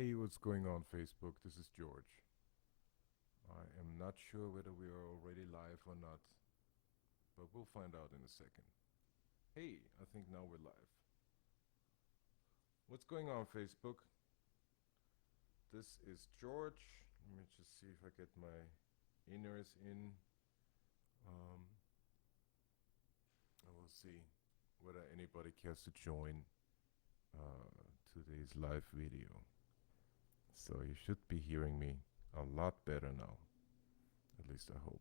Hey, what's going on, Facebook? This is George. I am not sure whether we are already live or not, but we'll find out in a second. Hey, I think now we're live. What's going on, Facebook? This is George. Let me just see if I get my inners in. Um, I will see whether anybody cares to join today's live video. So you should be hearing me a lot better now. At least I hope.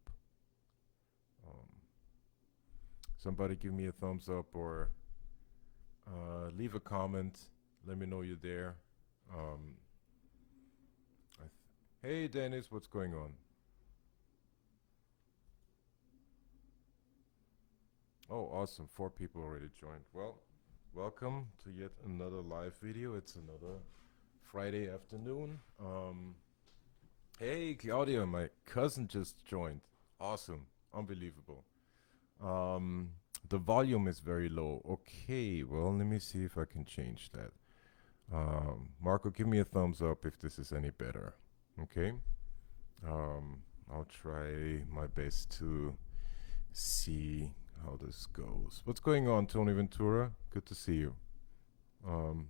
Um, Somebody give me a thumbs up or leave a comment. Let me know you're there. Um, hey, Dennis, what's going on? Oh, awesome. 4 people already joined. Well, welcome to yet another live video. It's another Friday afternoon. Hey, Claudia, my cousin just joined. Awesome. Unbelievable. The volume is very low. Okay, well, let me see if I can change that. Marco, give me a thumbs up if this is any better. Okay. I'll try my best to see how this goes. What's going on, Tony Ventura? Good to see you. Um,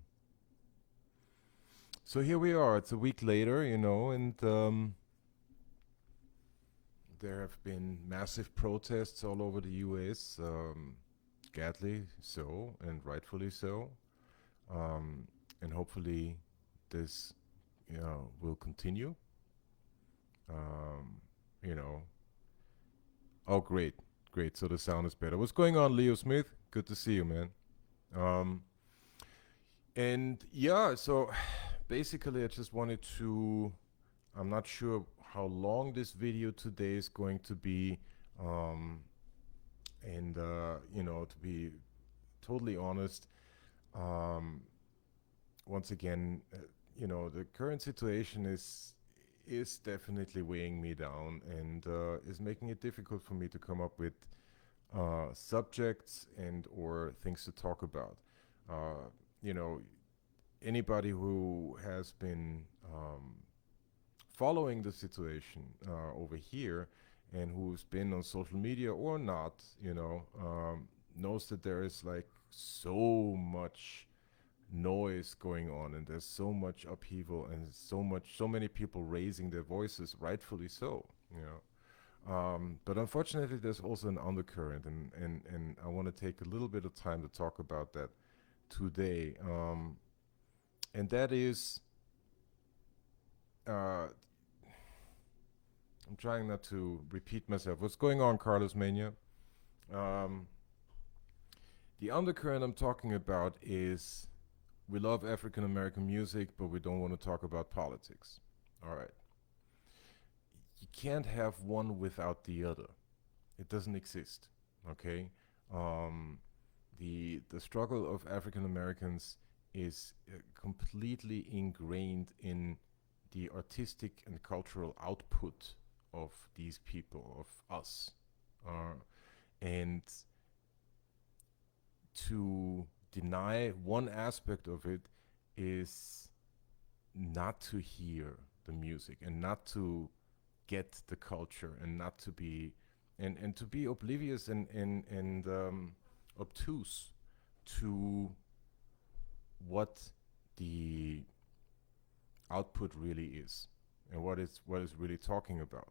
so here we are. It's a week later, and there have been massive protests all over the U.S. Gadly so, and rightfully so. And hopefully this, will continue. Um, you know. Oh, great, great. So the sound is better. What's going on, Leo Smith? Good to see you, man. Um, and yeah, so basically, I just wanted to. I'm not sure how long this video today is going to be, um, and to be totally honest, um, once again, the current situation is definitely weighing me down and is making it difficult for me to come up with subjects and or things to talk about. Uh, you know, Anybody who has been following the situation over here and who's been on social media or not, knows that there is like so much noise going on and there's so much upheaval and so many people raising their voices, rightfully so, but unfortunately there's also an undercurrent, and I want to take a little bit of time to talk about that today, and that is uh, I'm trying not to repeat myself. What's going on, Carlos Mania? um, the undercurrent I'm talking about is we love African American music, but we don't want to talk about politics. All right. You can't have one without the other. It doesn't exist. Okay. Um, the struggle of African Americans is completely ingrained in the artistic and cultural output of these people, of us, and to deny one aspect of it is not to hear the music and not to get the culture and not to be and to be oblivious and obtuse to what the output really is and what is really talking about.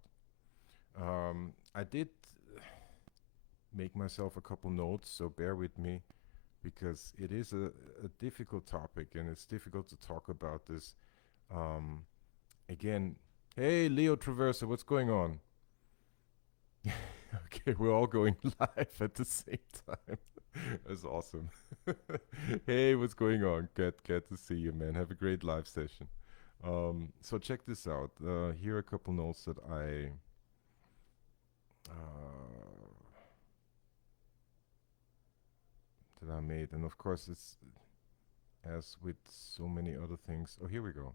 I did make myself a couple notes, so bear with me because it is a difficult topic and it's difficult to talk about this. Um, Again, hey Leo Traversa, what's going on? Okay, we're all going live at the same time. That's awesome. Hey, what's going on? Glad to see you, man. Have a great live session. So check this out. Here are a couple notes uh, that I made, and of course, it's as with so many other things. Oh, here we go.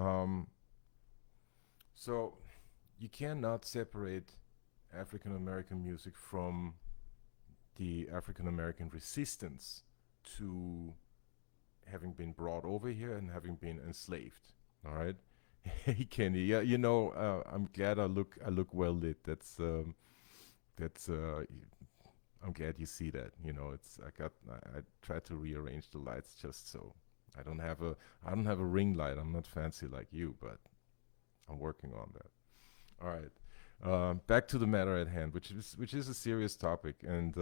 Um, so you cannot separate African American music from the African American resistance to having been been brought over here and having been enslaved. All right. Hey Kenny, yeah, I'm glad I look well lit. That's I'm glad you see that. It's I tried to rearrange the lights just so I don't have a ring light. I'm not fancy like you, but I'm working on that. All right. Back to the matter at hand, which is a serious topic, and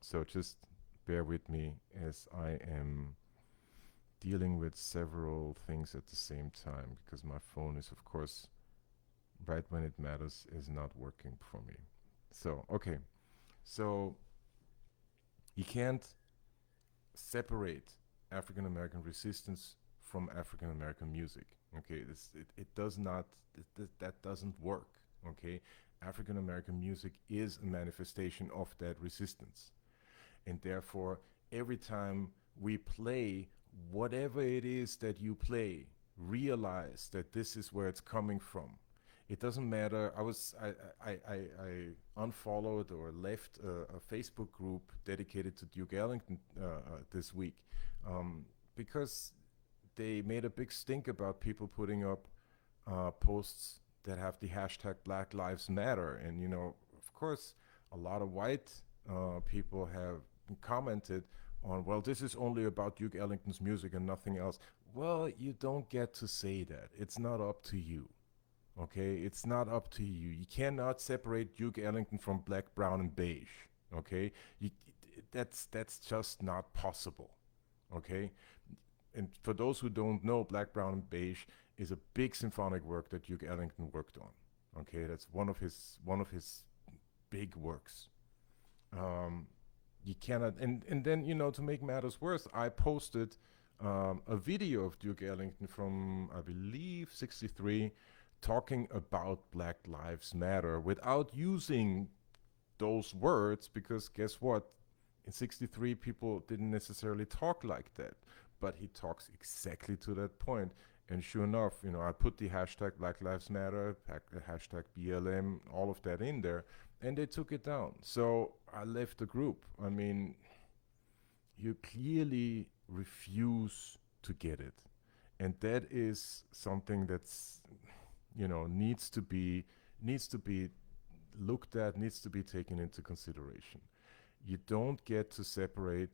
so just bear with me as I am dealing with several things at the same time because my phone is, of course, right when it matters, is not working for me. So, okay. So, you can't separate African American resistance from African American music. Okay, it does not, that doesn't work. Okay, African American music is a manifestation of that resistance. And therefore, every time we play whatever it is that you play, realize that this is where it's coming from. It doesn't matter. I unfollowed or left a Facebook group dedicated to Duke Ellington this week because they made a big stink about people putting up posts that have the hashtag Black Lives Matter. And, of course, a lot of white people have commented on, well, this is only about Duke Ellington's music and nothing else. Well, you don't get to say that. It's not up to you. Okay? It's not up to you. You cannot separate Duke Ellington from black, brown, and beige. Okay? That's just not possible. Okay? And for those who don't know, Black, Brown, and Beige is a big symphonic work that Duke Ellington worked on. Okay, that's one of his big works. You cannot, and then to make matters worse, I posted a video of Duke Ellington from I believe '63, talking about Black Lives Matter without using those words, because guess what? In #63, people didn't necessarily talk like that, but he talks exactly to that point. And sure enough, I put the hashtag Black Lives Matter, hashtag BLM, all of that in there, and they took it down. So I left the group. I mean, you clearly refuse to get it. And that is something that's, needs to be looked at, needs to be taken into consideration. You don't get to separate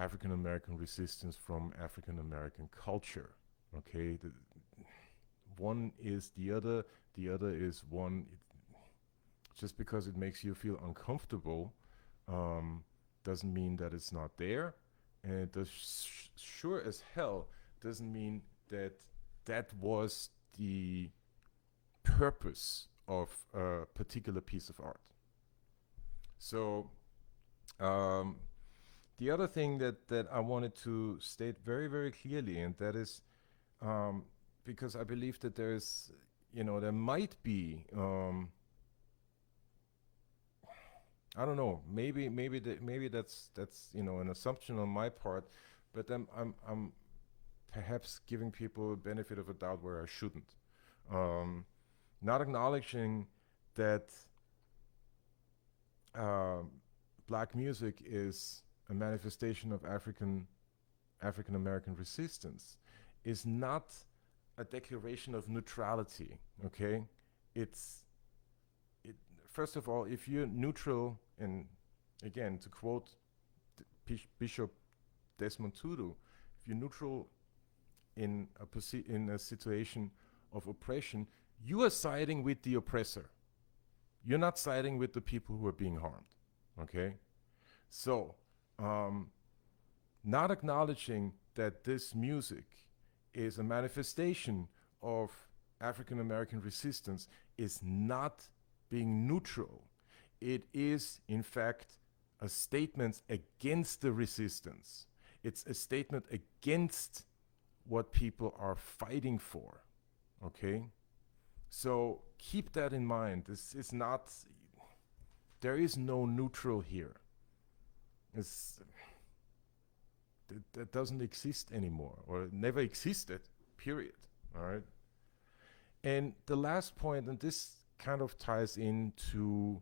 African American resistance from African American culture. Okay, one is the other is one. Just because it makes you feel uncomfortable doesn't mean that it's not there, and it does sure as hell doesn't mean that that was the purpose of a particular piece of art. So the other thing that I wanted to state very, very clearly, and that is because I believe that there might be, I don't know, maybe that's an assumption on my part, but I'm perhaps giving people a benefit of a doubt where I shouldn't. Not acknowledging that black music is a manifestation of African American resistance is not a declaration of neutrality. Okay, it's it. First of all, if you're neutral, and again to quote Bishop Desmond Tutu, if you're neutral in a situation of oppression, you are siding with the oppressor. You're not siding with the people who are being harmed. Okay, so not acknowledging that this music is a manifestation of African American resistance is not being neutral. It is, in fact, a statement against the resistance. It's a statement against what people are fighting for. Okay? So keep that in mind. This is not, there is no neutral here. That doesn't exist anymore, or never existed, period. All right. And the last point, and this kind of ties into,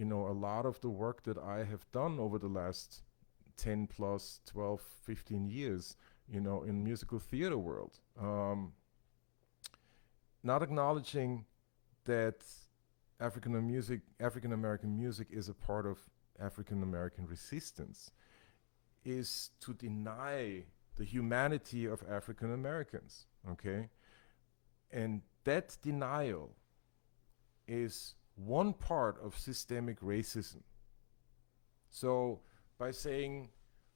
a lot of the work that I have done over the last 10 plus 12, 15 years, in musical theater world. Not acknowledging that African American music is a part of African American resistance is to deny the humanity of African Americans, okay? And that denial is one part of systemic racism. So by saying,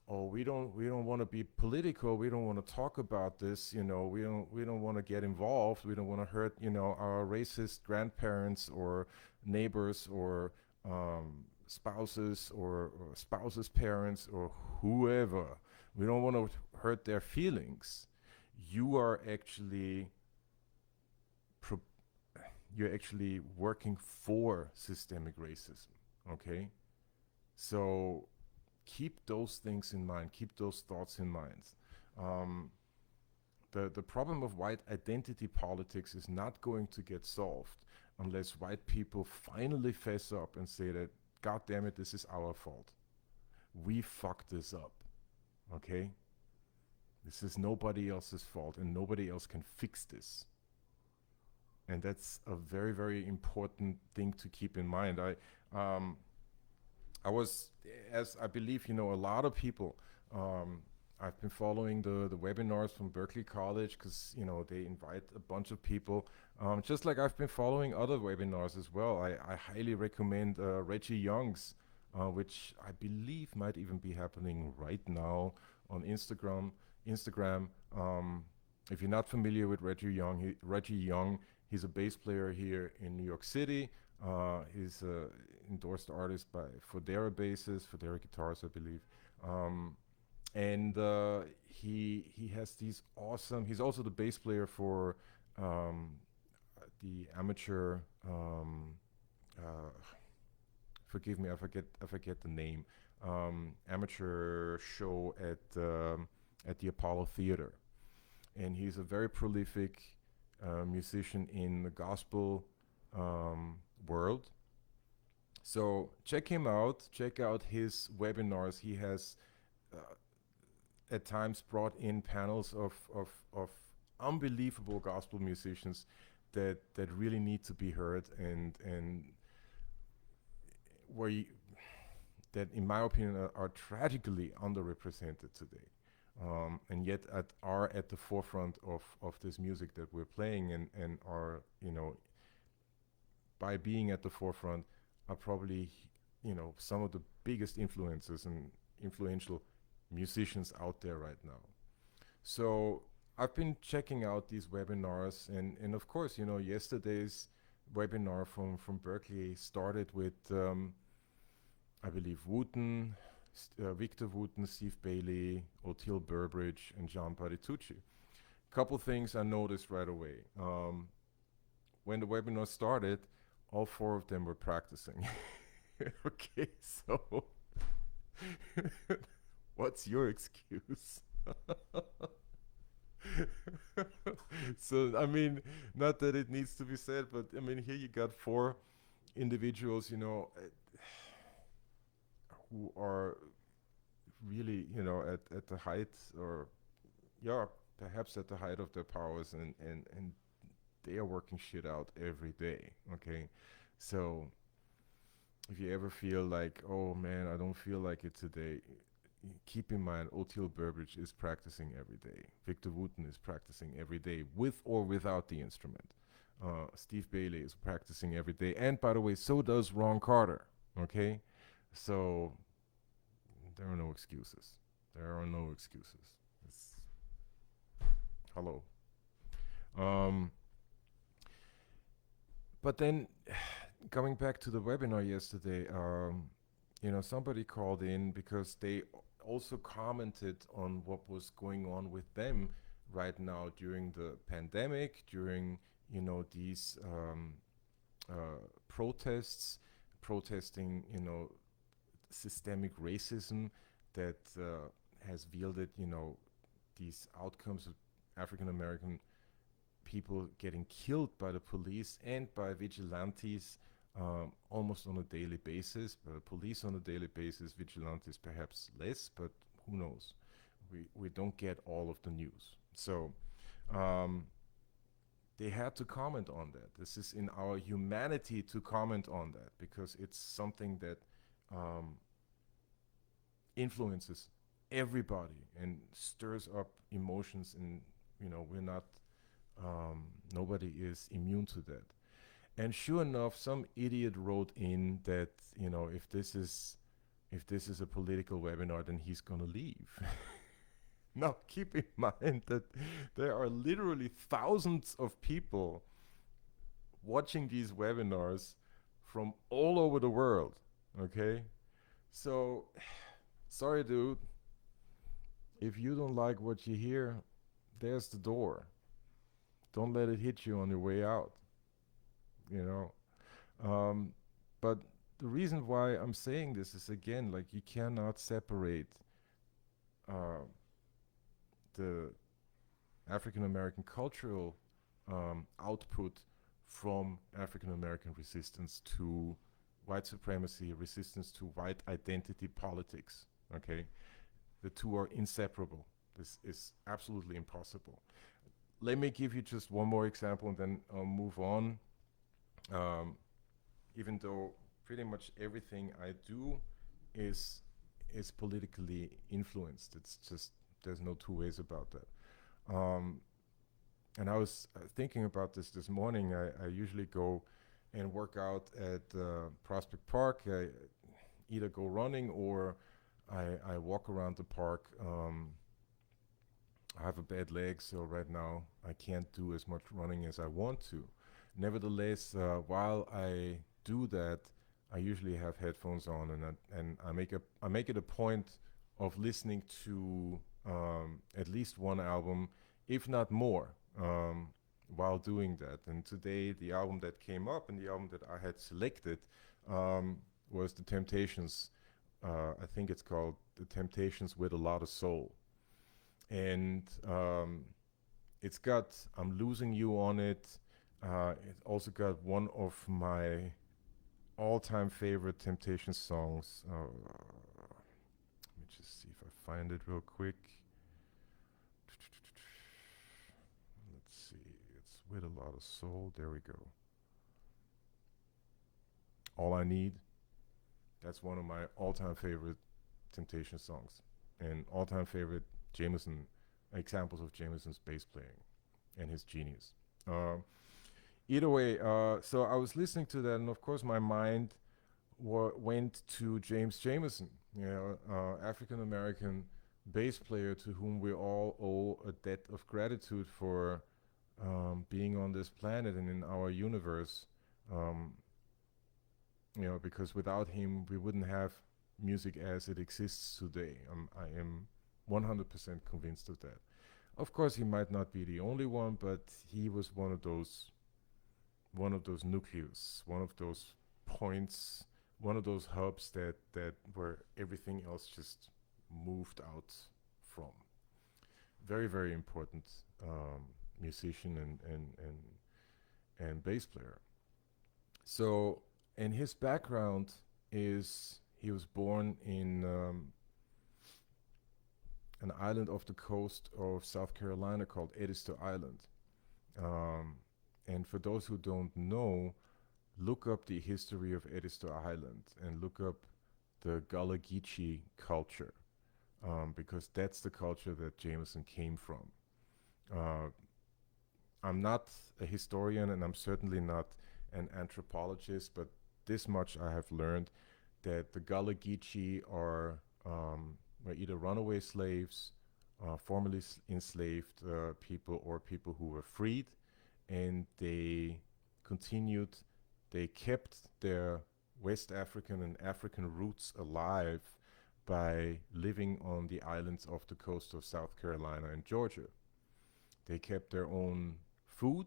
"Oh, we don't want to be political. We don't want to talk about this. We don't want to get involved. We don't want to hurt our racist grandparents or neighbors or spouses or spouses' parents or whoever. We don't want to hurt their feelings." You are actually pro- you're actually working for systemic racism. Okay, so keep those things in mind. Keep those thoughts in mind. Um, the problem of white identity politics is not going to get solved unless white people finally fess up and say that, God damn it, this is our fault. We fucked this up. Okay? This is nobody else's fault and nobody else can fix this. And that's a very, very important thing to keep in mind. I was, as I believe, a lot of people, I've been following the webinars from Berkeley College because, they invite a bunch of people. Just like I've been following other webinars as well. I highly recommend Reggie Young's, which I believe might even be happening right now on Instagram. If you're not familiar with Reggie Young, he's a bass player here in New York City. He's endorsed artist by Fodera basses, Fodera guitars, I believe. And he has these awesome. He's also the bass player for the amateur. Forgive me, I forget the name. Amateur show at the Apollo Theater, and he's a very prolific musician in the gospel world. So check him out. Check out his webinars. He has at times brought in panels of unbelievable gospel musicians that really need to be heard and where you, that in my opinion are tragically underrepresented today. And yet are at the forefront of this music that we're playing and are, by being at the forefront, are probably, some of the biggest influences and influential musicians out there right now. So I've been checking out these webinars, and of course, yesterday's webinar from Berkeley started with, I believe, Wooten, Victor Wooten, Steve Bailey, Otil Burbridge, and John Patitucci. Couple things I noticed right away. When the webinar started, all four of them were practicing. Okay, so what's your excuse? So, I mean, not that it needs to be said, but I mean, here you got four individuals, who are really, at the height or, yeah, perhaps at the height of their powers, and they are working shit out every day, okay? So if you ever feel like, oh man, I don't feel like it today, keep in mind Otil Burbridge is practicing every day. Victor Wooten is practicing every day with or without the instrument. Steve Bailey is practicing every day. And by the way, so does Ron Carter, okay? So there are no excuses. There are no excuses. It's, hello. But then, coming back to the webinar yesterday, somebody called in because they also commented on what was going on with them right now during the pandemic, during, these protests, protesting, systemic racism that has yielded, these outcomes of African American people getting killed by the police and by vigilantes almost on a daily basis, police on a daily basis, vigilantes perhaps less, but who knows? We don't get all of the news. So um, they had to comment on that. This is in our humanity to comment on that because it's something that um, influences everybody and stirs up emotions, and we're not nobody is immune to that. And sure enough, some idiot wrote in that if this is a political webinar, then he's gonna leave. Now keep in mind that there are literally thousands of people watching these webinars from all over the world. Okay, so sorry, dude. If you don't like what you hear, there's the door. Don't let it hit you on your way out. You know, Um, but the reason why I'm saying this is again, like you cannot separate uh, the African American cultural output from African American resistance to white supremacy, resistance to white identity politics. Okay, the two are inseparable. This is absolutely impossible. Let me give you just one more example and then I'll move on. Um, Even though pretty much everything I do is is politically influenced. It's just there's no two ways about that. Um, and I was thinking about this morning. I usually go and work out at Prospect Park. I either go running or I walk around the park. I have a bad leg, so right now I can't do as much running as I want to. Nevertheless, while I do that, I usually have headphones on, and I make it a point of listening to at least one album, if not more, while doing that. And today, the album that came up and the album that I had selected was The Temptations. I think it's called The Temptations with a Lot of Soul, and it's got "I'm Losing You" on it. It also got one of my all-time favorite Temptations songs. Let me just see if I find it real quick. Let's see. It's with a lot of soul. There we go. All I Need. That's one of my all-time favorite Temptation songs, and all-time favorite Jameson examples of Jameson's bass playing and his genius. Either way, so I was listening to that, and of course my mind went to James Jamerson, African American bass player to whom we all owe a debt of gratitude for being on this planet and in our universe. Um, because without him, we wouldn't have music as it exists today. I am 100% convinced of that. Of course, he might not be the only one, but he was one of those nucleus, one of those points, one of those hubs that where everything else just moved out from. Very, very important musician and bass player. So, and his background is he was born in an island off the coast of South Carolina called Edisto Island. And for those who don't know, look up the history of Edisto Island and look up the Gullah Geechee culture, because that's the culture that Jameson came from. Uh, I'm not a historian and I'm certainly not an anthropologist, but this much I have learned that the Gullah Geechee were either runaway slaves, formerly enslaved people, or people who were freed, and they continued, they kept their West African and African roots alive by living on the islands off the coast of South Carolina and Georgia. They kept their own food,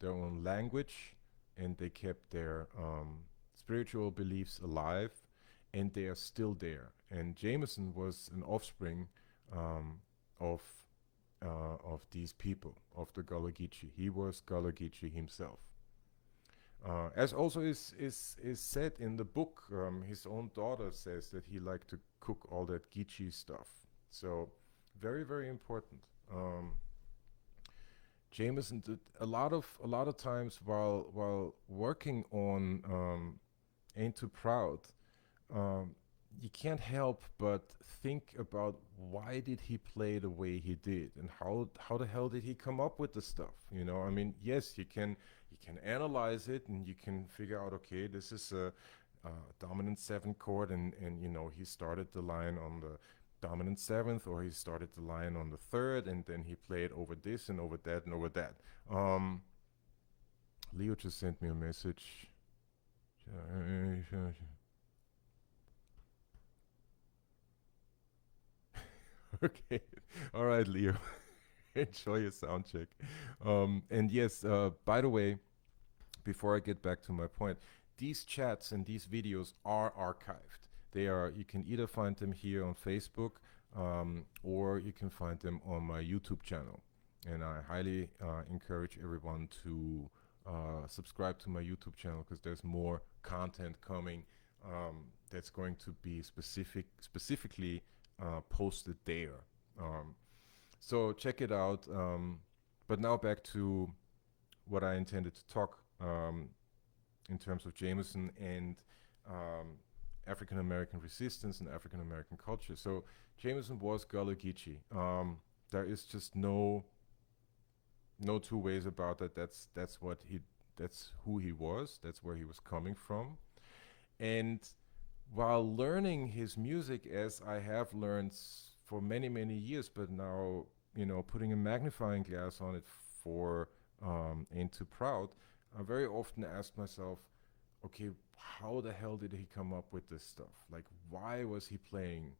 their own language, and they kept their spiritual beliefs alive, and they are still there. And Jameson was an offspring um, of of these people, of the Gullah Geechee. He was Gullah Geechee himself. As also is said in the book, his own daughter says that he liked to cook all that Geechee stuff. So very, very important. Jameson did a lot of times while working on Ain't Too Proud, um, you can't help but think about why did he play the way he did, and how the hell did he come up with the stuff? You know, I mean, yes, you can analyze it and you can figure out, okay, this is a dominant seven chord, and he started the line on the dominant seventh, or he started the line on the third, and then he played over this and over that and over that. Um, Leo just sent me a message. Okay. All right, Leo. Enjoy your sound check. And yes, by the way, before I get back to my point, these chats and these videos are archived. You can either find them here on Facebook, or you can find them on my YouTube channel. And I highly encourage everyone to subscribe to my YouTube channel, because there's more content coming, that's going to be specifically posted there. So check it out. But now back to what I intended to talk, in terms of Jameson and um, African American resistance and African American culture. So Jameson was Gullah Geechee. There is just no two ways about that. That's who he was. That's where he was coming from. And while learning his music, as I have learned for many, many years, but now, putting a magnifying glass on it for Ain't Too Proud, I very often ask myself, okay, how the hell did he come up with this stuff? Like, why was he playing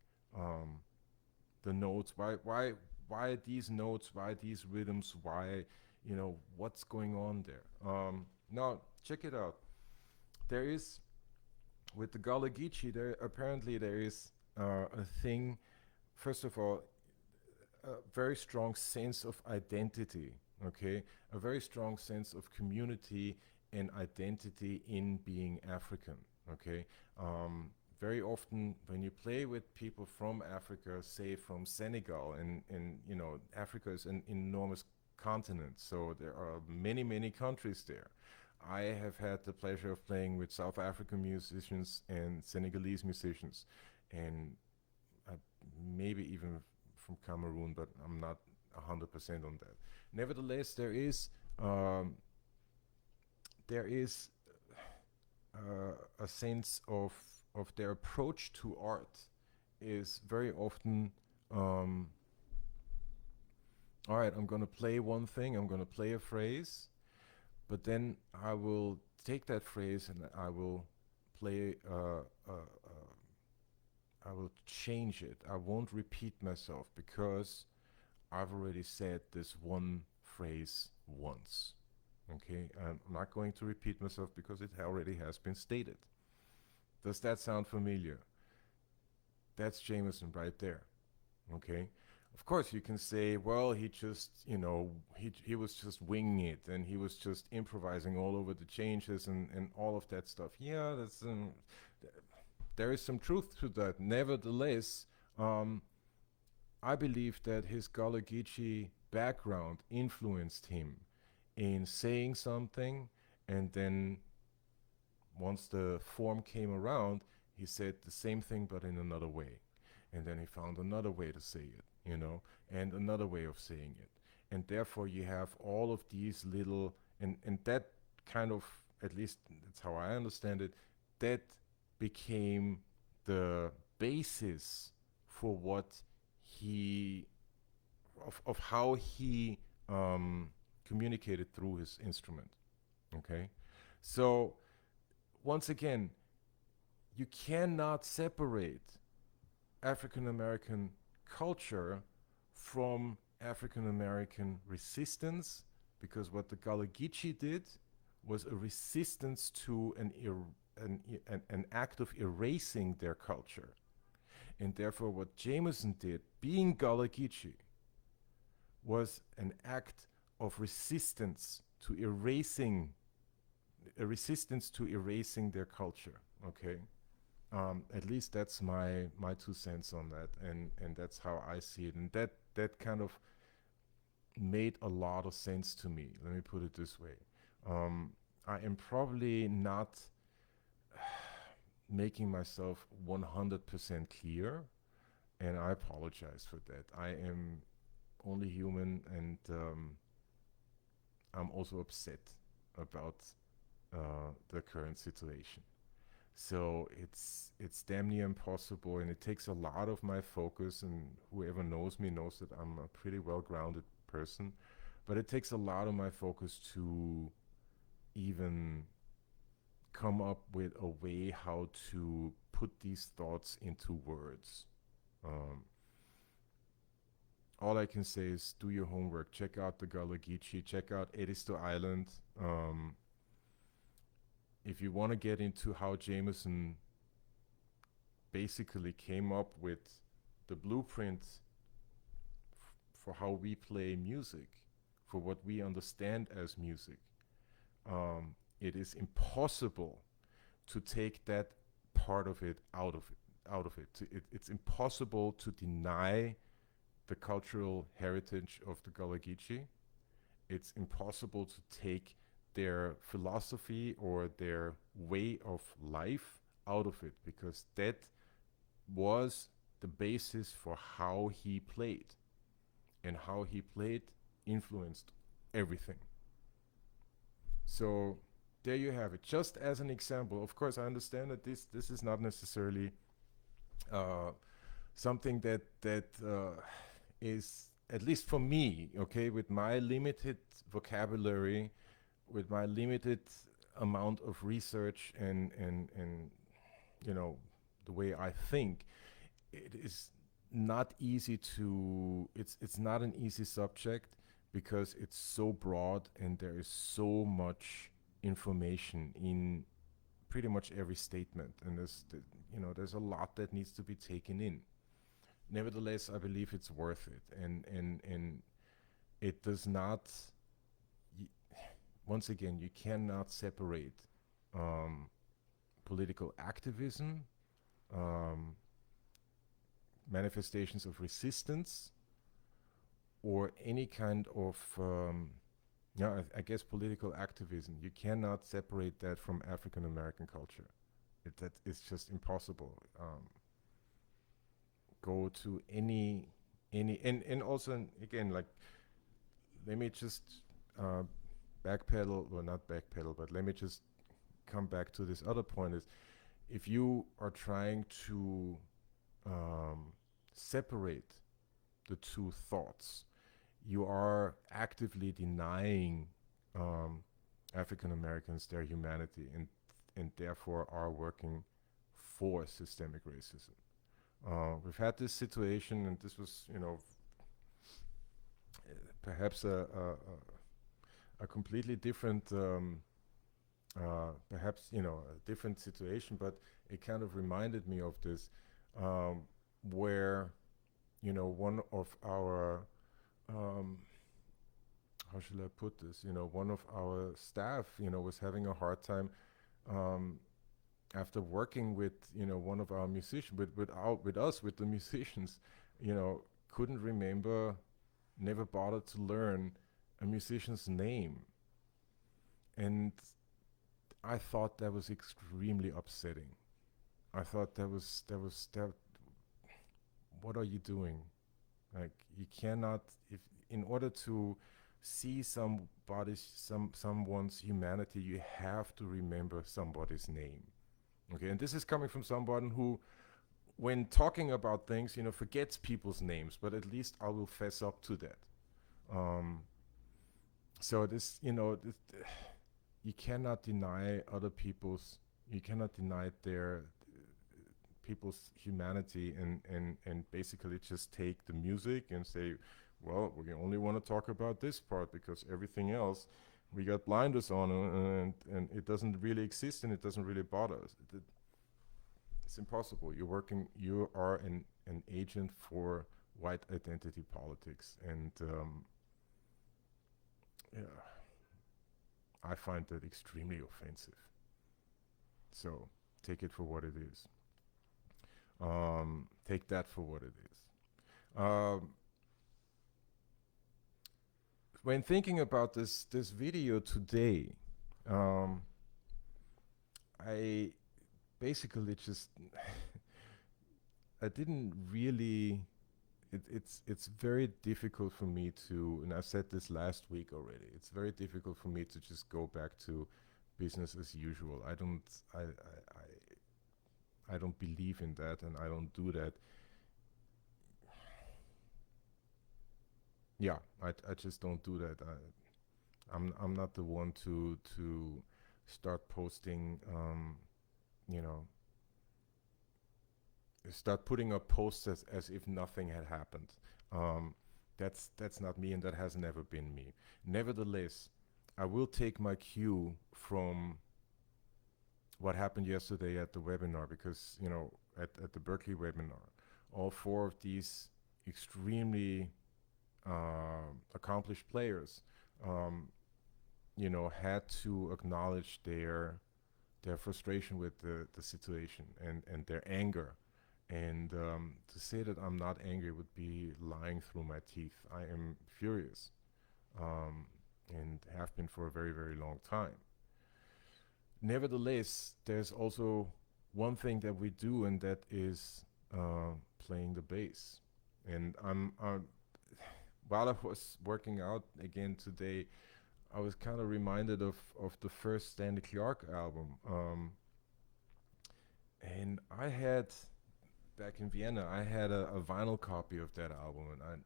the notes? Why these notes? Why these rhythms? Why, what's going on there? Now, check it out. There is, with the Gullah Geechee, there is a thing. First of all, a very strong sense of identity. Okay, a very strong sense of community and identity in being African. Okay, very often when you play with people from Africa, say from Senegal, and Africa is an enormous continent, so there are many, many countries there. I have had the pleasure of playing with South African musicians and Senegalese musicians, and uh, maybe even from Cameroon, but I'm not 100% on that. Nevertheless, um, there is a sense of their approach to art is very often, um, all right, I'm going to play one thing, I'm going to play a phrase, but then I will take that phrase and I will play, I will change it. I won't repeat myself, because I've already said this one phrase once. Okay, I'm not going to repeat myself because it already has been stated. Does that sound familiar? That's Jameson right there. Okay, of course you can say, well, he just, he was just winging it, and he was just improvising all over the changes and all of that stuff. Yeah, there is some truth to that. Nevertheless, I believe that his Gullah Geechee background influenced him in saying something, and then once the form came around, he said the same thing but in another way. And then he found another way to say it, and another way of saying it. And therefore you have all of these little, and that kind of, at least that's how I understand it, that became the basis for what he, of how he communicated through his instrument. Okay, so once again, you cannot separate African American culture from African American resistance, because what the Gullah Geechee did was a resistance to an act of erasing their culture. And therefore, what Jameson did, being Gullah Geechee, was an act of resistance to erasing a resistance to erasing their culture. Okay, at least that's my 2 cents on that, and that's how I see it, and that kind of made a lot of sense to me. Let me put it this way. Um, I am probably not making myself 100% clear, and I apologize for that. I am only human, and I'm also upset about the current situation. So it's damn near impossible, and it takes a lot of my focus. And whoever knows me knows that I'm a pretty well-grounded person, but it takes a lot of my focus to even come up with a way how to put these thoughts into words. Um, all I can say is do your homework. Check out the Gullah Geechee. Check out Edisto Island. Um, if you want to get into how Jameson basically came up with the blueprint for how we play music, for what we understand as music, it is impossible to take that part of it out of it. It's impossible to deny the cultural heritage of the Gullah Geechee. It's impossible to take their philosophy or their way of life out of it, because that was the basis for how he played, and how he played influenced everything. So there you have it. Just as an example, of course, I understand that this is not necessarily uh, something that is, at least for me, okay, with my limited vocabulary, with my limited amount of research, and you know, the way I think, it is not easy to. It's not an easy subject, because it's so broad and there is so much information in pretty much every statement, and there's a lot that needs to be taken in. Nevertheless, I believe it's worth it, and it does not. y- Once again, you cannot separate um, political activism, um, manifestations of resistance, or any kind of yeah, I guess political activism. You cannot separate that from African American culture. That is just impossible. Go to any, and also, again, like, let me just uh, backpedal, well, not backpedal, but let me just come back to this other point: is if you are trying to um, separate the two thoughts, you are actively denying um, African Americans their humanity, and therefore are working for systemic racism. We've had this situation, and this was, perhaps a completely different, perhaps, a different situation, but it kind of reminded me of this, um, where, one of our, um, how should I put this? One of our staff, was having a hard time, um, after working with, one of our musicians, with us, with the musicians, couldn't remember, never bothered to learn a musician's name. And I thought that was extremely upsetting. I thought that. What are you doing? Like, you cannot, if in order to see someone's humanity, you have to remember somebody's name. Okay, and this is coming from someone who, when talking about things, forgets people's names, but at least I will fess up to that. Um, so you cannot deny you cannot deny their people's humanity, and basically just take the music and say, well, we only want to talk about this part, because everything else we got blinders on, and it doesn't really exist, and it doesn't really bother us. It's impossible. You are an agent for white identity politics, and yeah, I find that extremely offensive. So take it for what it is. Take that for what it is. Um, when thinking about this video today, um, I basically just I didn't really. It's very difficult for me to, and I said this last week already. It's very difficult for me to just go back to business as usual. I don't believe in that, and I don't do that. Yeah, I just don't do that. I'm not the one to start posting, you know, start putting up posts as if nothing had happened. Um, that's not me, and that has never been me. Nevertheless, I will take my cue from what happened yesterday at the webinar, because at the Berkeley webinar, all four of these extremely accomplished players, um, had to acknowledge their frustration with the situation, and their anger. And to say that I'm not angry would be lying through my teeth. I am furious, um, and have been for a very, very long time. Nevertheless, there's also one thing that we do, and that is playing the bass. And while I was working out again today, I was kind of reminded of the first Stanley Clarke album. And I had, back in Vienna, I had a vinyl copy of that album, and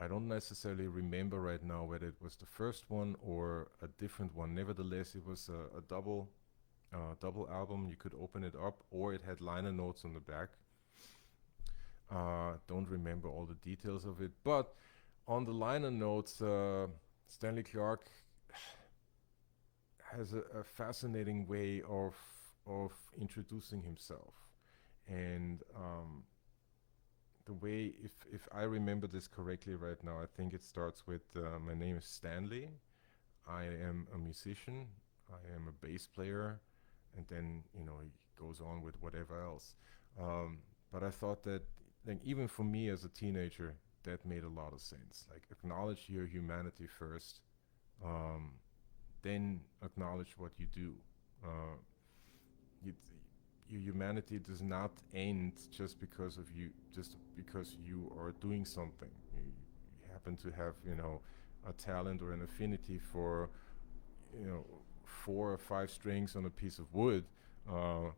I don't necessarily remember right now whether it was the first one or a different one. Nevertheless, it was a double album. You could open it up, or it had liner notes on the back. Don't remember all the details of it, but on the liner notes, Stanley Clarke has a fascinating way of introducing himself, and the way, if I remember this correctly right now, I think it starts with my name is Stanley. I am a musician. I am a bass player, and then he goes on with whatever else. But I thought that, like, even for me as a teenager, that made a lot of sense. Like, acknowledge your humanity first, um, then acknowledge what you do. Uh, you, your humanity does not end just because you are doing something. You happen to have, a talent or an affinity for, you know, 4 or 5 strings on a piece of wood, uh,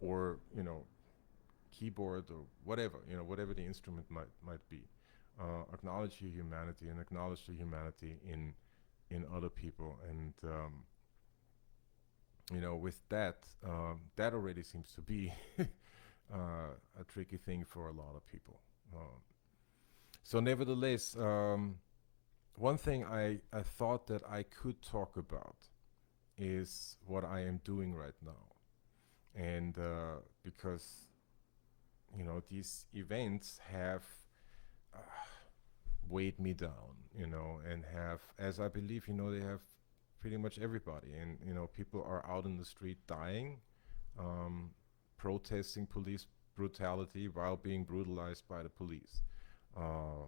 or keyboard, or whatever, whatever the instrument might be. Acknowledge your humanity, and acknowledge the humanity in other people, and with that, that already seems to be a tricky thing for a lot of people. So nevertheless, one thing I thought that I could talk about is what I am doing right now. And because, these events have uh, weighed me down, and have, as I believe, they have pretty much everybody. And, people are out in the street dying, um, protesting police brutality while being brutalized by the police. Uh,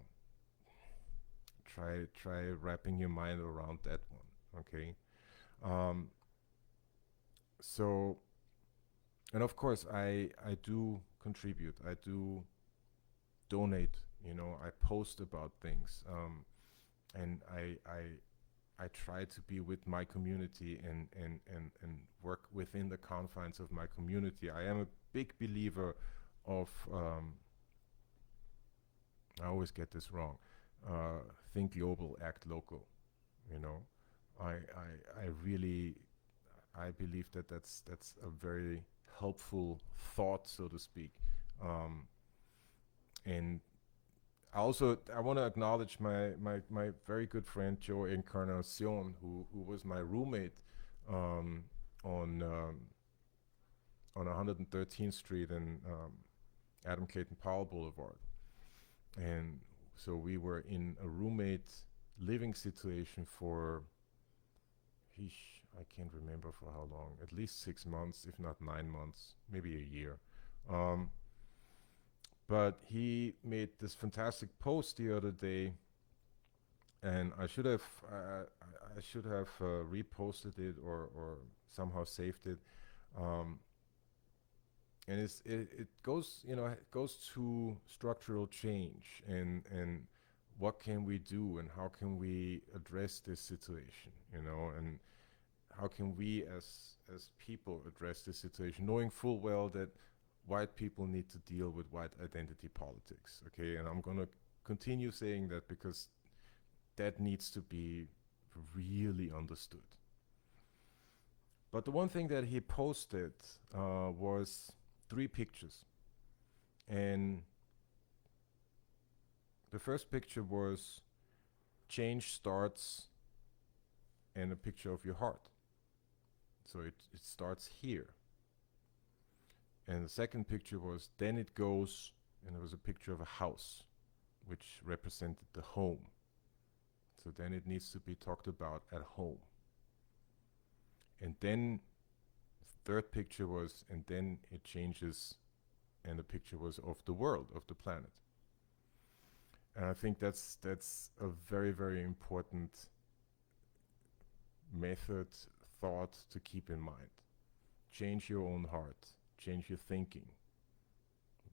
try wrapping your mind around that one, okay? Um, so, and of course, I do contribute. I do donate. I post about things, and I try to be with my community, and work within the confines of my community. I am a big believer of, I always get this wrong, think global, act local. You know, I really, I believe that that's a very helpful thought, so to speak. Um, and I want to acknowledge my very good friend Joe Encarnacion, who was my roommate, um, on 113th Street and Adam Clayton Powell Boulevard. And so we were in a roommate living situation for, I can't remember for how long, at least 6 months, if not 9 months, maybe a year. Um, but he made this fantastic post the other day, and I should have reposted it or somehow saved it. Um, and it goes, it goes to structural change and what can we do and how can we address this situation, and how can we as people address this situation, knowing full well that white people need to deal with white identity politics. Okay, and I'm gonna continue saying that because that needs to be really understood. But the one thing that he posted was three pictures. And the first picture was change starts in a picture of your heart. So it starts here. And the second picture was then it goes, and it was a picture of a house, which represented the home. So then it needs to be talked about at home. And then the third picture was, and then it changes, and the picture was of the world, of the planet. And I think that's a very, very important method, thought to keep in mind. Change your own heart, change your thinking,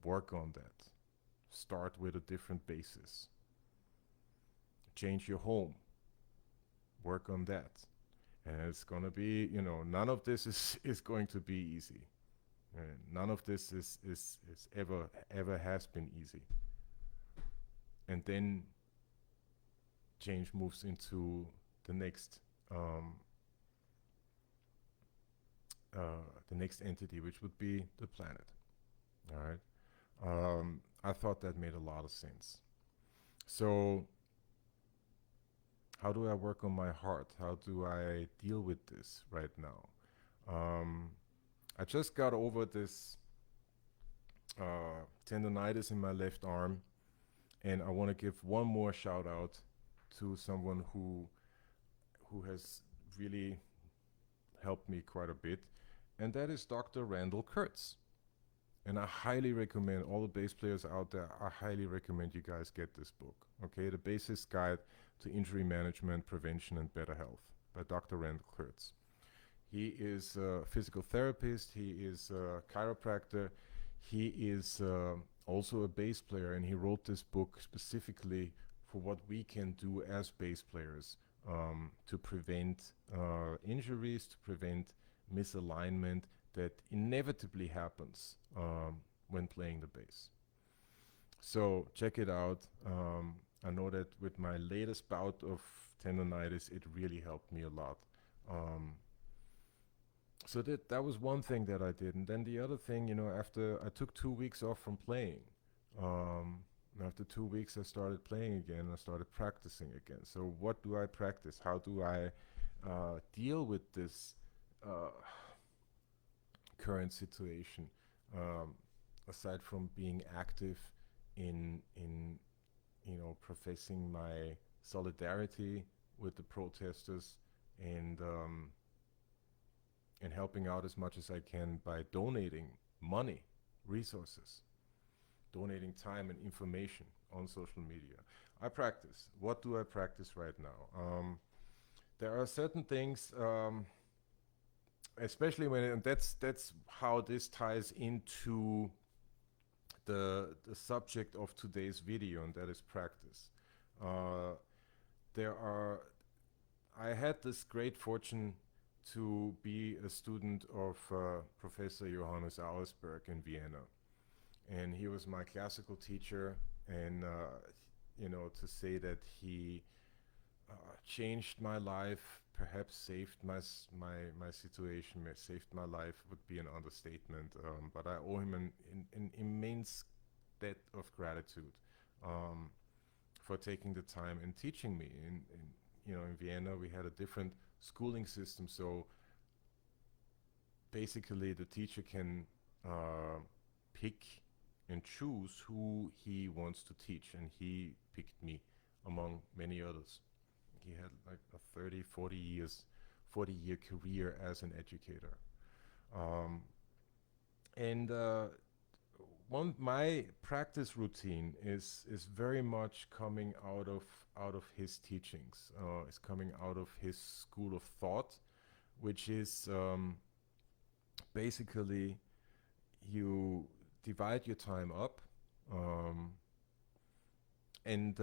work on that. Start with a different basis. Change your home, work on that. And it's going to be, none of this is going to be easy. None of this is ever has been easy. And then change moves into the next entity, which would be the planet. All right. I thought that made a lot of sense. So, how do I work on my heart? How do I deal with this right now? I just got over this tendonitis in my left arm, and I want to give one more shout out to someone who has really helped me quite a bit, and that is Dr. Randall Kurtz. And I highly recommend all the bass players out there, I highly recommend you guys get this book. Okay, The Bassist Guide to Injury Management, Prevention, and Better Health by Dr. Randall Kurtz. He is a physical therapist, he is a chiropractor, he is also a bass player, and he wrote this book specifically for what we can do as bass players to prevent injuries, to prevent misalignment that inevitably happens when playing the bass. So check it out. I know that with my latest bout of tendonitis, it really helped me a lot. So that was one thing that I did. And then the other thing, after I took 2 weeks off from playing, after 2 weeks I started playing again, I started practicing again. So what do I practice? How do I deal with this current situation, aside from being active in professing my solidarity with the protesters and helping out as much as I can by donating money, resources, donating time and information on social media. I practice. What do I practice right now? There are certain things, especially and that's how this ties into the subject of today's video, and that is practice. I had this great fortune to be a student of Professor Johannes Auersberg in Vienna. And he was my classical teacher, and to say that he changed my life, perhaps saved my situation, saved my life would be an understatement. But I owe him an immense debt of gratitude for taking the time and teaching me. In Vienna, we had a different schooling system, so basically the teacher can pick and choose who he wants to teach, and he picked me among many others. he had like a 30, 40-year career as an educator. Um, and one my practice routine is very much coming out of his teachings. Is coming out of his school of thought, which is basically you divide your time up, um, and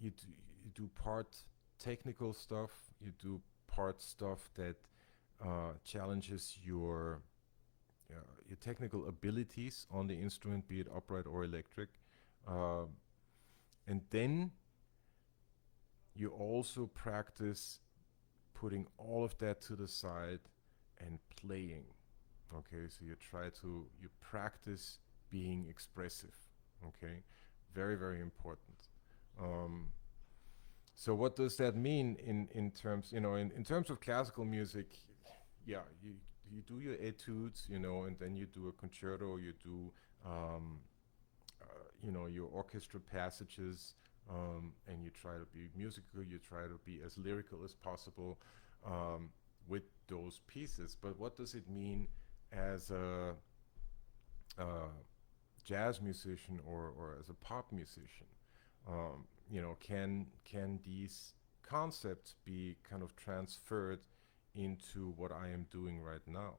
you do part technical stuff, you do part stuff that challenges your technical abilities on the instrument, be it upright or electric, uh, and then you also practice putting all of that to the side and playing. Okay, so you practice being expressive. Okay, very, very important. Um, so what does that mean in terms, in terms of classical music? Yeah, you do your etudes, and then you do a concerto, you do, um, your orchestra passages, and you try to be musical, you try to be as lyrical as possible with those pieces. But what does it mean as a jazz musician or as a pop musician? Can these concepts be kind of transferred into what I am doing right now?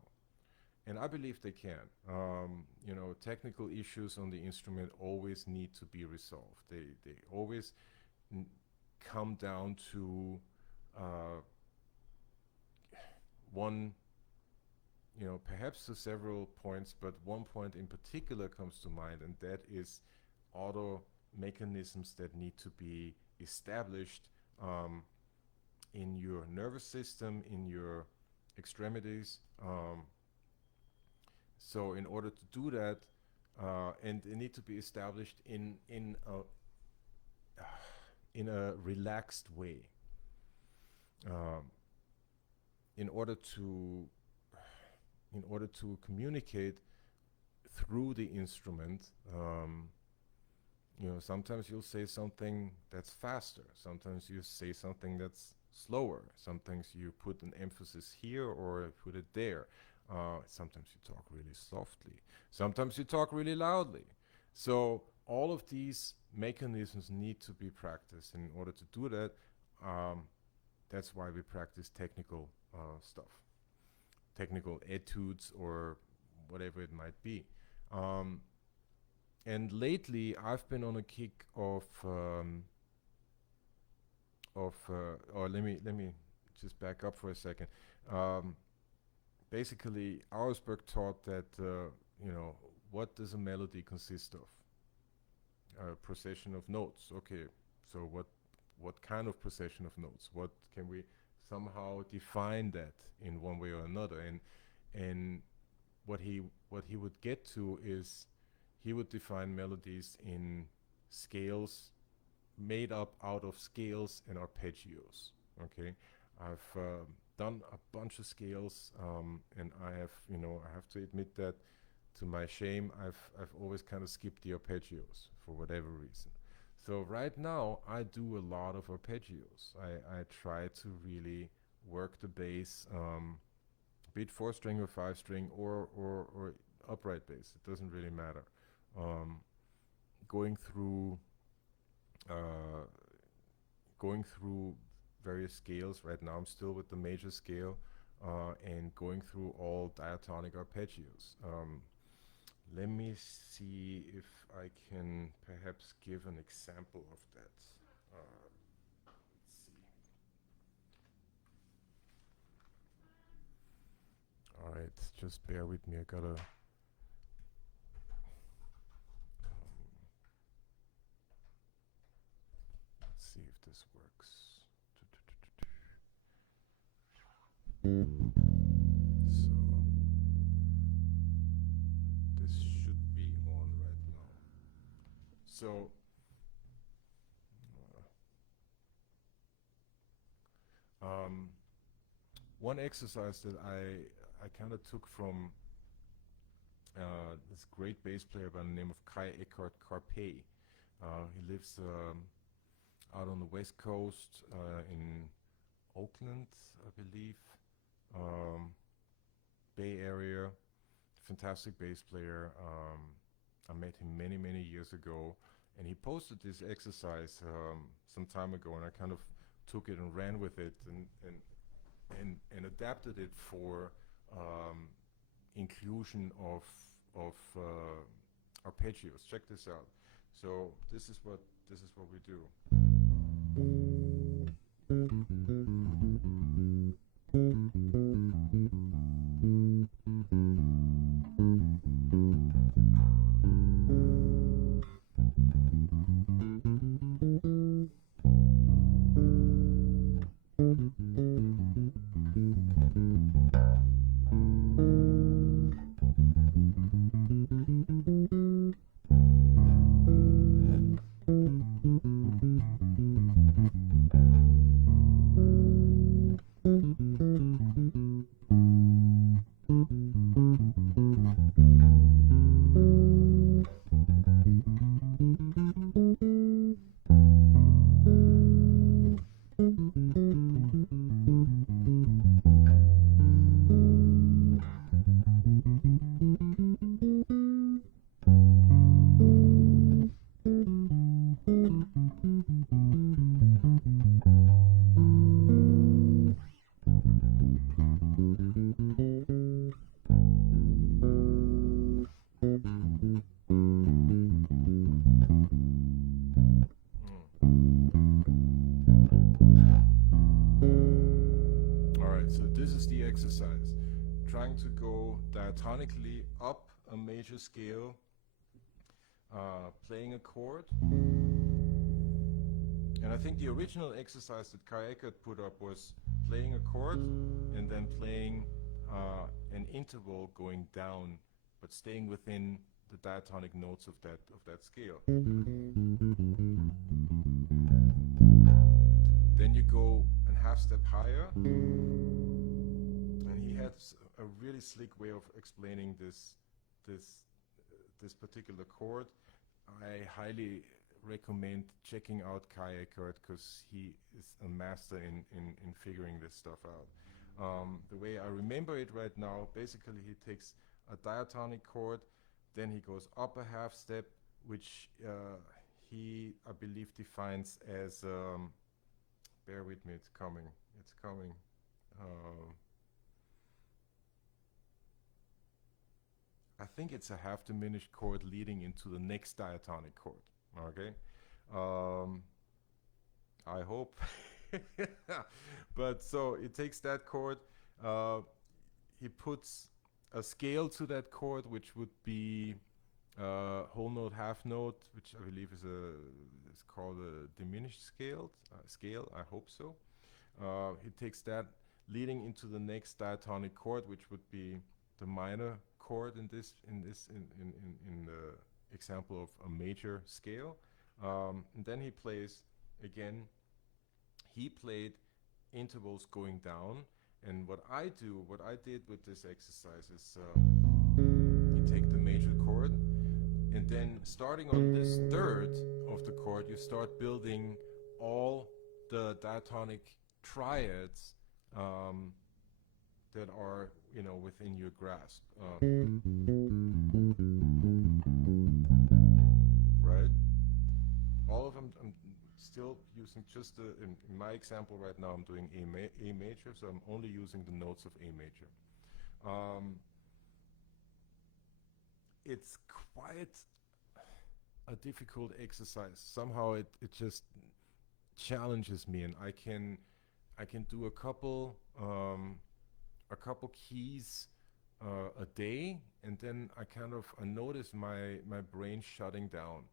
And I believe they can. Technical issues on the instrument always need to be resolved. They always n- come down to uh, one, perhaps to several points, but one point in particular comes to mind, and that is auto mechanisms that need to be established in your nervous system, in your extremities. So in order to do that, and they need to be established in a relaxed way, um, in order to communicate through the instrument. Sometimes you'll say something that's faster. Sometimes you say something that's slower. Sometimes you put an emphasis here or put it there. Sometimes you talk really softly. Sometimes you talk really loudly. So all of these mechanisms need to be practiced. In order to do that, that's why we practice technical stuff, technical etudes or whatever it might be. And lately, I've been on a kick or let me just back up for a second. Um, Basically, Auersberg taught that what does a melody consist of? A procession of notes. Okay, so what kind of procession of notes? What can we somehow define that in one way or another? And what he would get to is he would define melodies in scales made up out of scales and arpeggios. Okay, I've done a bunch of scales, and I have to admit that to my shame, I've always kind of skipped the arpeggios for whatever reason. So right now I do a lot of arpeggios. I try to really work the bass, be it 4 string or 5 string or upright bass. It doesn't really matter. Um, going through uh, going through various scales. Right now I'm still with the major scale, and going through all diatonic arpeggios. Let me see if I can perhaps give an example of that. Let's see. All right, just bear with me. I gotta. Let's see if this works. So this should be on right now. So one exercise that I kind of took from this great bass player by the name of Kai Eckhart Carpe. He lives out on the West Coast in Oakland, I believe, Bay Area. Fantastic bass player. I met him many, many years ago, and he posted this exercise some time ago, and I kind of took it and ran with it and adapted it for inclusion of arpeggios. Check this out. So this is what we do. So this is the exercise, trying to go diatonically up a major scale, playing a chord. And I think the original exercise that Kai Eckert put up was playing a chord and then playing an interval going down, but staying within the diatonic notes of that scale. Then you go a half step higher, and he had a really slick way of explaining this particular chord. I highly recommend checking out Kai Eckert because he is a master in figuring this stuff out. The way I remember it right now, basically he takes a diatonic chord, then he goes up a half step, which he, I believe, defines as bear with me, it's coming. I think it's a half diminished chord leading into the next diatonic chord. Okay, I hope. But so it takes that chord. He puts a scale to that chord, which would be whole note, half note, which I believe is called a diminished scale. I hope so. He takes that leading into the next diatonic chord, which would be the minor chord in the example of a major scale. And then he plays again. He played intervals going down, and what I did with this exercise is you take the major chord, and then starting on this third of the chord, you start building all the diatonic triads that are, within your grasp. Right? All of them, I'm still using just in my example right now, I'm doing A major, so I'm only using the notes of A major. It's quite a difficult exercise. Somehow it just challenges me, and I can do a couple keys a day, and then I notice my brain shutting down.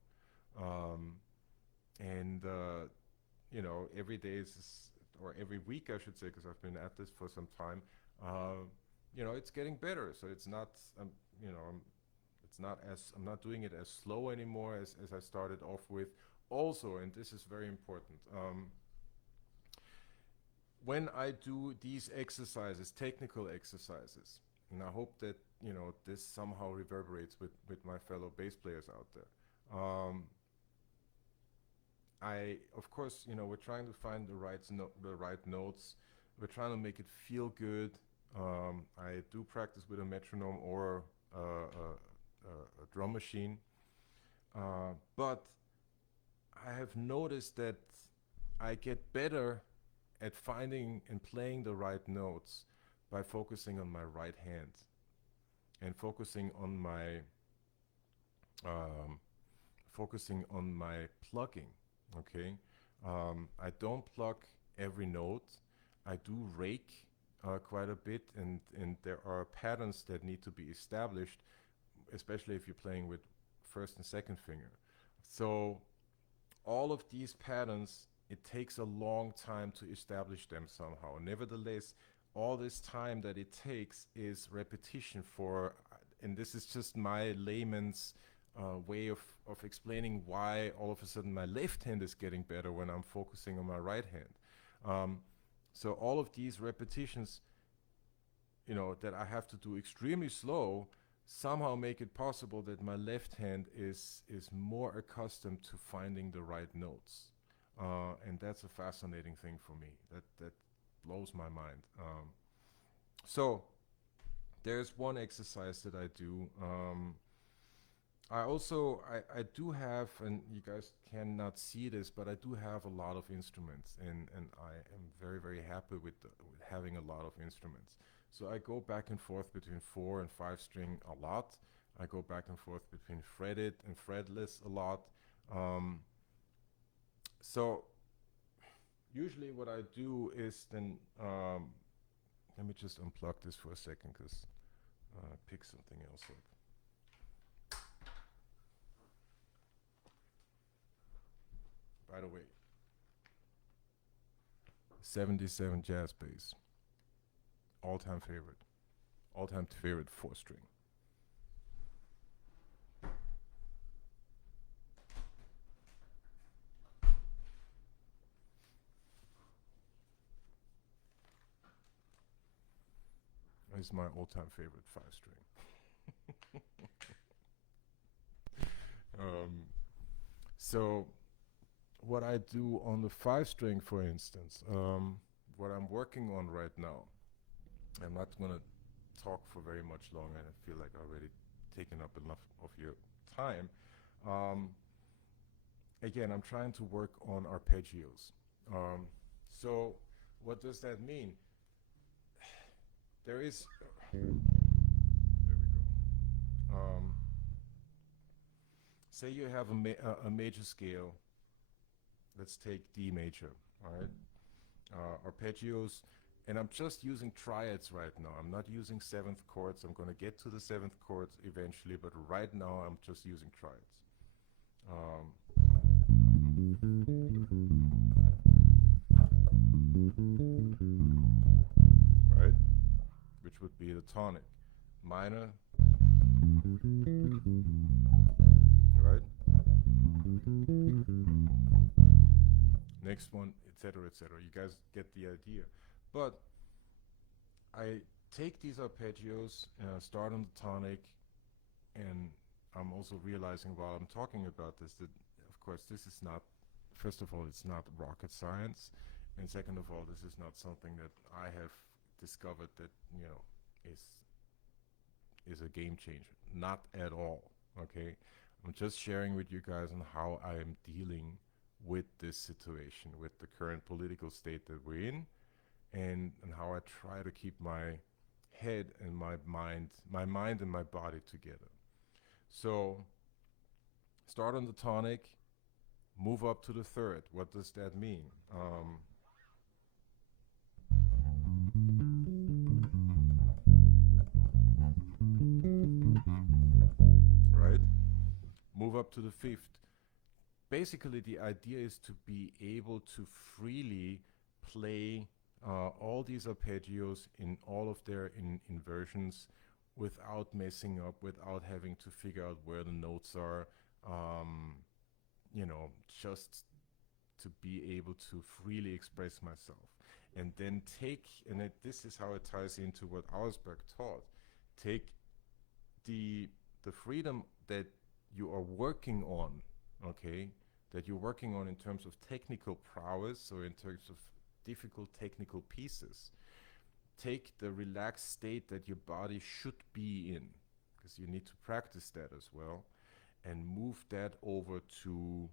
Every day or every week I should say, because I've been at this for some time, it's getting better. So it's not, I'm not doing it as slow anymore as I started off with. Also, and this is very important, when I do these exercises, technical exercises, and I hope that this somehow reverberates with my fellow bass players out there. of course, we're trying to find the right notes. We're trying to make it feel good. I do practice with a metronome or a drum machine, but I have noticed that I get better at finding and playing the right notes by focusing on my right hand and um, focusing on my plucking. Okay, I don't pluck every note. I do rake quite a bit, and there are patterns that need to be established, especially if you're playing with first and second finger. So all of these patterns, it takes a long time to establish them somehow. Nevertheless, all this time that it takes is repetition and this is just my layman's way of explaining why all of a sudden my left hand is getting better when I'm focusing on my right hand. So all of these repetitions, that I have to do extremely slow, somehow make it possible that my left hand is more accustomed to finding the right notes, and that's a fascinating thing for me. That blows my mind. So there's one exercise that I do. I do have, and you guys cannot see this, but I do have a lot of instruments, and I am very, very happy with having a lot of instruments. So I go back and forth between 4 and 5 string a lot. I go back and forth between fretted and fretless a lot. So usually what I do is then, let me just unplug this for a second because pick something else up. By the way, 77 jazz bass, all-time favorite 4 string. This is my all-time favorite 5 string. So what I do on the 5 string, for instance, what I'm working on right now, I'm not going to talk for very much longer, and I feel like I already taken up enough of your time. Again, I'm trying to work on arpeggios. So what does that mean? There is, there we go. Say you have a major scale. Let's take D major, all right? Arpeggios, and I'm just using triads right now. I'm not using 7th chords. I'm going to get to the 7th chords eventually, but right now I'm just using triads. Right? Which would be the tonic. Minor. Right? Next one, etc., etc. You guys get the idea. But I take these arpeggios, start on the tonic, and I'm also realizing while I'm talking about this that, of course, this is not, first of all, it's not rocket science, and second of all, this is not something that I have discovered that, is a game changer. Not at all, okay? I'm just sharing with you guys on how I am dealing with this situation, with the current political state that we're in, and how I try to keep my head and my mind and my body together. So start on the tonic, move up to the 3rd. What does that mean? Right? Move up to the 5th. Basically, the idea is to be able to freely play all these arpeggios in all of their inversions without messing up, without having to figure out where the notes are, just to be able to freely express myself. And then this is how it ties into what Auersberg taught, take the freedom that you are working on, okay, that you're working on in terms of technical prowess or in terms of difficult technical pieces, take the relaxed state that your body should be in, because you need to practice that as well, and move that over to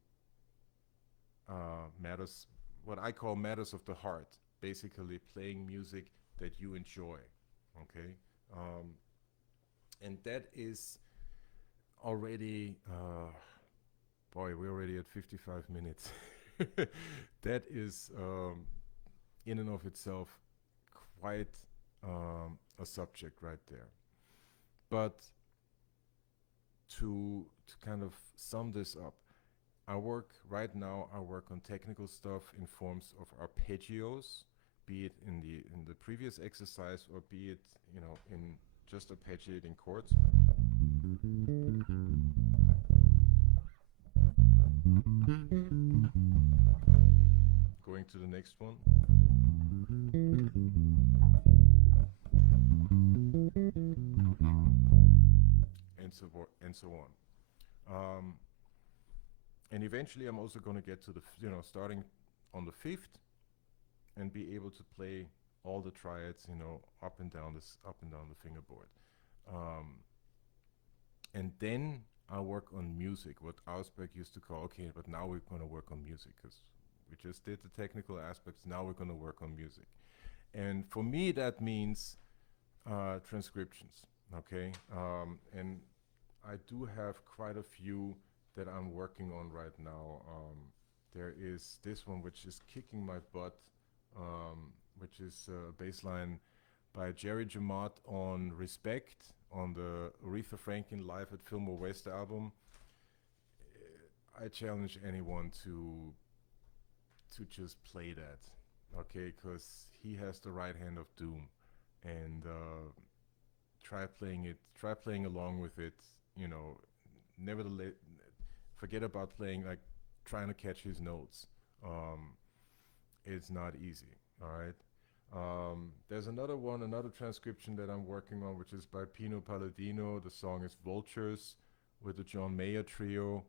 matters, what I call matters of the heart, basically playing music that you enjoy, okay? And that is already, boy, we're already at 55 minutes. That is, in and of itself, quite a subject right there. But to kind of sum this up, I work on technical stuff in forms of arpeggios, be it in the previous exercise or be it, you know, in just arpeggiating chords. Going to the next one. And so on. And eventually I'm also going to get to the, you know, starting on the fifth and be able to play all the triads, you know, up and down the fingerboard. And then I work on music, what Ausberg used to call, okay, but now we're going to work on music, because we just did the technical aspects, now we're going to work on music. And for me, that means transcriptions, okay? And I do have quite a few that I'm working on right now. There is this one which is kicking my butt, which is a bass line by Jerry Jamot on Respect, on the Aretha Franklin Live at Fillmore West album. I challenge anyone to just play that, okay? Because he has the right hand of doom, and try playing along with it, you know. Nevertheless, forget about playing, like trying to catch his notes. It's not easy, all right? There's another transcription that I'm working on, which is by Pino Palladino. The song is Vultures with the John Mayer trio.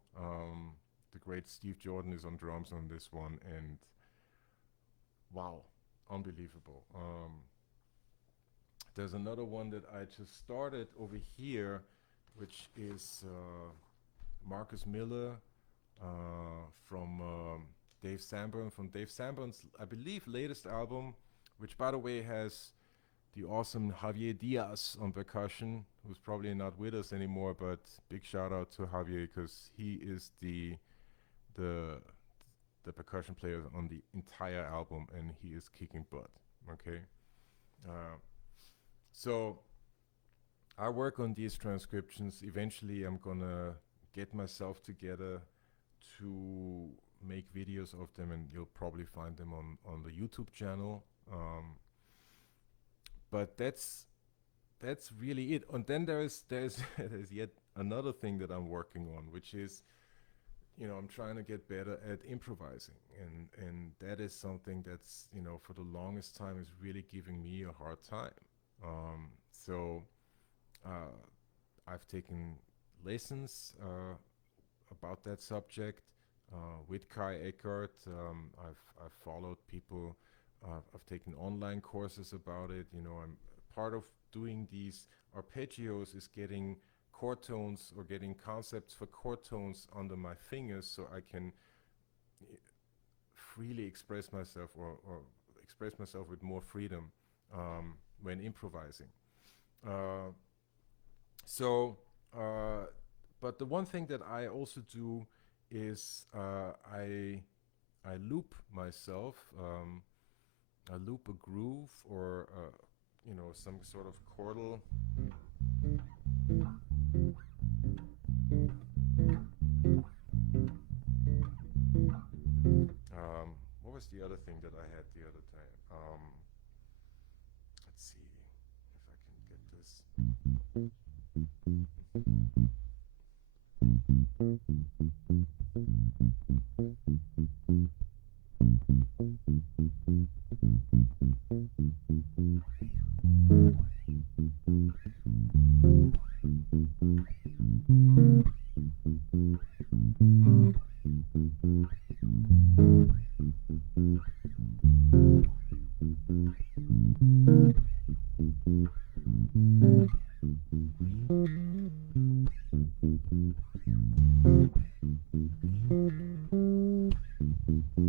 The great Steve Jordan is on drums on this one, and wow, unbelievable. There's another one that I just started over here, which is Marcus Miller from Dave Sanborn, from Dave Sanborn's, I believe, latest album, which, by the way, has the awesome Javier Diaz on percussion, who's probably not with us anymore, but big shout out to Javier, because he is the percussion player on the entire album, and he is kicking butt, okay? So I work on these transcriptions. Eventually I'm gonna get myself together to make videos of them, and you'll probably find them on the YouTube channel. But that's really it. And then there's there's yet another thing that I'm working on, which is, you know, I'm trying to get better at improvising, and that is something that's, you know, for the longest time is really giving me a hard time. So I've taken lessons about that subject with Kai Eckert. I've followed people. I've taken online courses about it. You know, I'm part of doing these arpeggios is getting chord tones or getting concepts for chord tones under my fingers, so I can freely express myself or express myself with more freedom when improvising. But the one thing that I also do is I loop myself. I loop a groove or you know, some sort of chordal. What was the other thing that I had the other time? Let's see if I can get this. There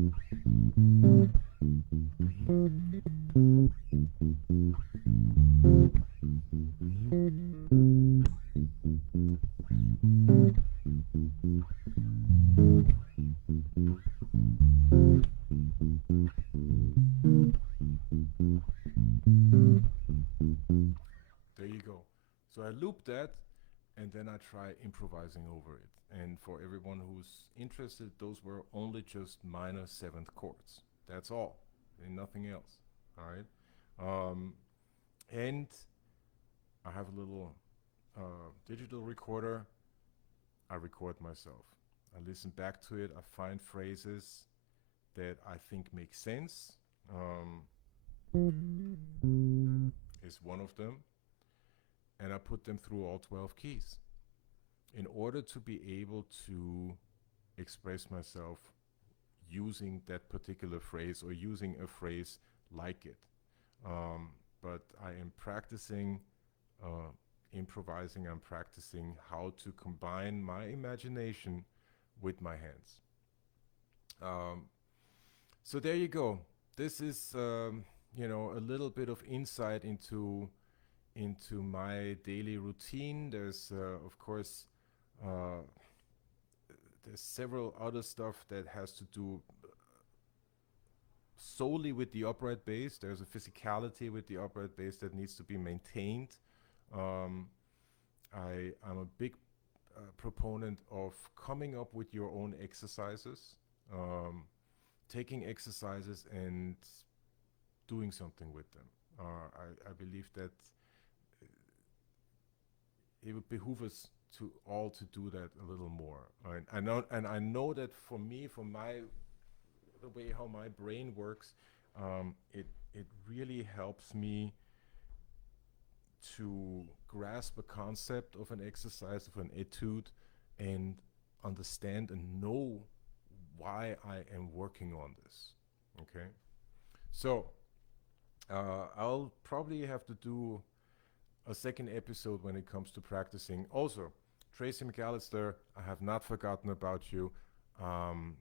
you go. So I loop that and then I try improvising over it. And for everyone who's interested, those were only just minor seventh chords. That's all, and nothing else. All right. And I have a little digital recorder. I record myself. I listen back to it. I find phrases that I think make sense. Is one of them, and I put them through all 12 keys in order to be able to express myself using that particular phrase or using a phrase like it. But I am practicing improvising, I'm practicing how to combine my imagination with my hands. Um, so there you go. This is, a little bit of insight into my daily routine. There's, of course, uh, there's several other stuff that has to do solely with the upright bass. There's a physicality with the upright bass that needs to be maintained. Um, I'm a big proponent of coming up with your own exercises, um, taking exercises and doing something with them. I believe that it would behoove us to all to do that a little more. I know that for me, for the way how my brain works, it really helps me to grasp a concept of an exercise, of an etude, and understand and know why I am working on this. Okay, so I'll probably have to do a second episode when it comes to practicing. Also, Tracy McAllister, I have not forgotten about you. Um,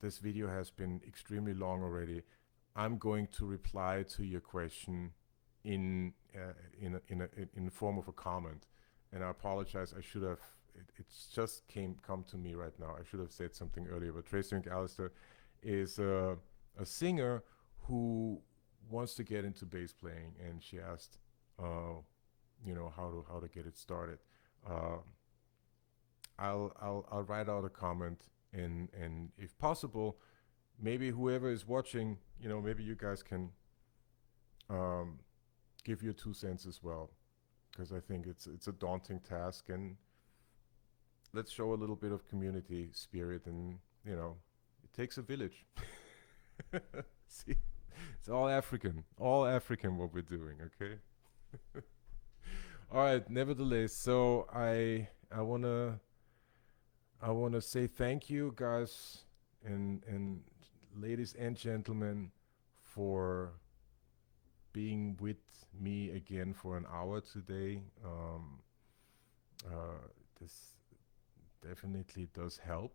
this video has been extremely long already. I'm going to reply to your question in the form of a comment, and I apologize. I should have. It's just come to me right now. I should have said something earlier. But Tracy McAllister is a singer who wants to get into bass playing, and she asked, how to get it started. Uh, I'll write out a comment, and if possible, maybe whoever is watching, maybe you guys can um, give your 2 cents as well, because I think it's a daunting task, and let's show a little bit of community spirit, and it takes a village. See, it's all African what we're doing. Okay. All right. Nevertheless, so I wanna say thank you, guys, and ladies and gentlemen, for being with me again for an hour today. This definitely does help.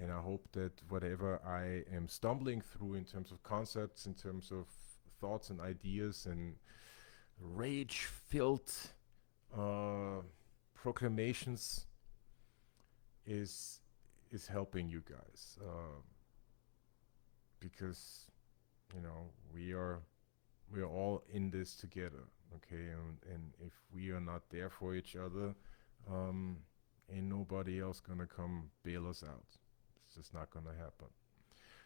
And I hope that whatever I am stumbling through in terms of concepts, in terms of thoughts and ideas and rage filled proclamations is helping you guys, because we are all in this together, okay? And if we are not there for each other, ain't nobody else gonna come bail us out. It's just not gonna happen.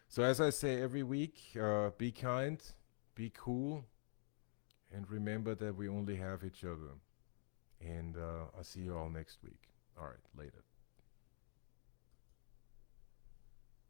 So as I say every week, be kind, be cool, and remember that we only have each other. And I'll see you all next week. All right, later.